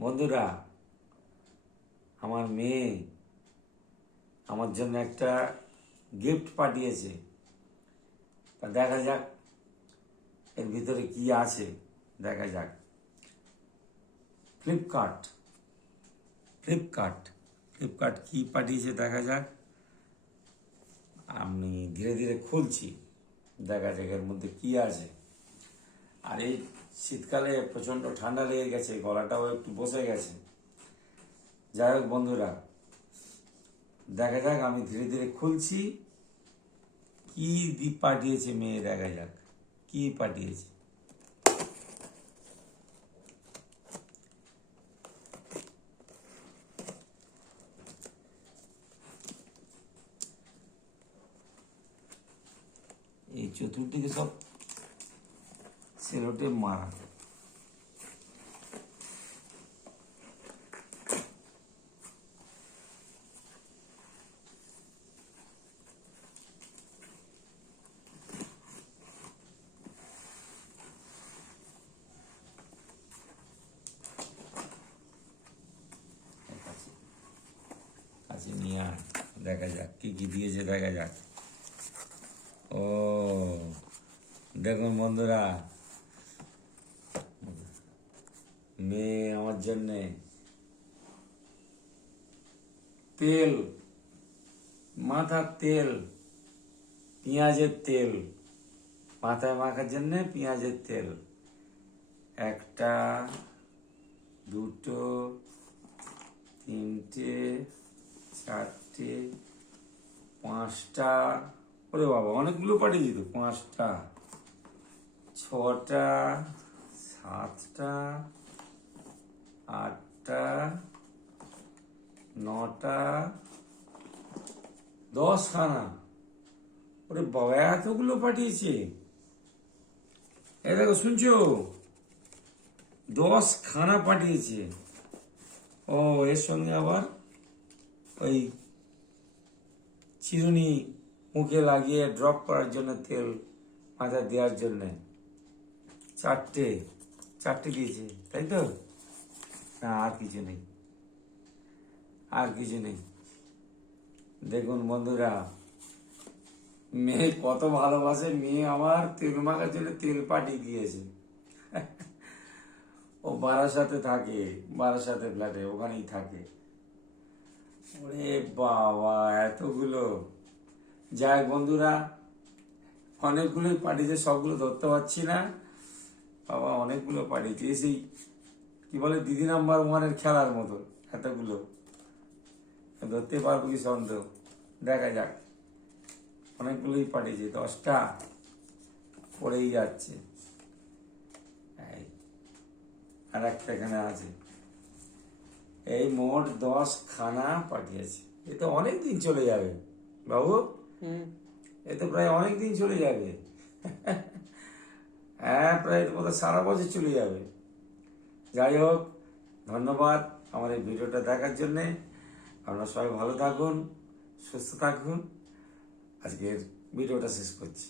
বন্ধুরা, আমার মেয়ে আমার জন্য একটা গিফট পাঠিয়েছে। তা দেখা যাক এর ভিতরে কি আছে। দেখা যাক। ফ্লিপকার্ট ফ্লিপকার্ট ফ্লিপকার্ট কি পাঠিয়েছে দেখা যাক। আমি ধীরে ধীরে খুলছি। দেখা যাক এর মধ্যে কি আছে। আর এই শীতকালে প্রচণ্ড ঠান্ডা লেগে গেছে, গলাটাও একটু বসে গেছে। যাই হোক বন্ধুরা, দেখা যাক, আমি ধীরে ধীরে খুলছি। কি দ্বীপ পাঠিয়েছে মেয়ে, দেখা যাক। কি পাঠিয়েছে? এই চতুর্দিকে সব সেলোটে মারা কাছে নিয়ে আয়, দেখা যাক কি কি দিয়েছে দেখা যাক ও দেখুন বন্ধুরা মেয়ে আমার জন্যে। তেল, মাথার তেল, পেঁয়াজের তেল। মাথায় মাখার জন্য পেঁয়াজের তেল। একটা, দুটো, তিনটে, চারটে, পাঁচটা। ওরে বাবা, অনেকগুলো পাঠিয়েছি তো পাঁচটা। ছটা, সাতটা আটটা, নটা, দশখানা। ওরে বাবা, এতগুলো পাঠিয়েছে। এ দেখো, শুনছো? দশ খানা পাঠিয়েছে। ও, এর সঙ্গে আবার ওই চিরুনি মুখে লাগিয়ে ড্রপ করার জন্য তেল মাথা দেওয়ার জন্য। চারটে চারটে দিয়েছে, তাই তো? আর কিছু নেই। আর কিছু নেই। দেখুন বন্ধুরা, মেয়ে কত ভালোবাসে, মেয়ে আমার তেল মাখার জন্য তেল পাঠিয়ে দিয়েছে। ও বারাসাতে থাকে, বারাসাতে ফ্ল্যাটে, ওখানেই থাকে। ওরে বাবা, এতগুলো। যাই বন্ধুরা, অনেকগুলোই পাঠিয়েছে সবগুলো ধরতে পারছি না। বাবা, অনেকগুলো পাঠিয়েছে সেই কি বলে দিদি নাম্বার ওয়ানের খেলার মতো এতগুলো। ধরতে পারব কি সন্দেহ? দেখা যাক। অনেকগুলোই পাঠিয়েছে দশটা পড়েই যাচ্ছে। আর একটা এখানে আছে। এই মোট দশ খানা পাঠিয়েছে। এ তো অনেক দিন চলে যাবে। বাবু? এ তো প্রায় অনেক দিন চলে যাবে। হ্যাঁ প্রায় সারা বছর চলে যাবে। যাই হোক, ধন্যবাদ আমার এই ভিডিওটা দেখার জন্যে। আপনারা সবাই ভালো থাকুন, সুস্থ থাকুন। আজকের ভিডিওটা শেষ করছি।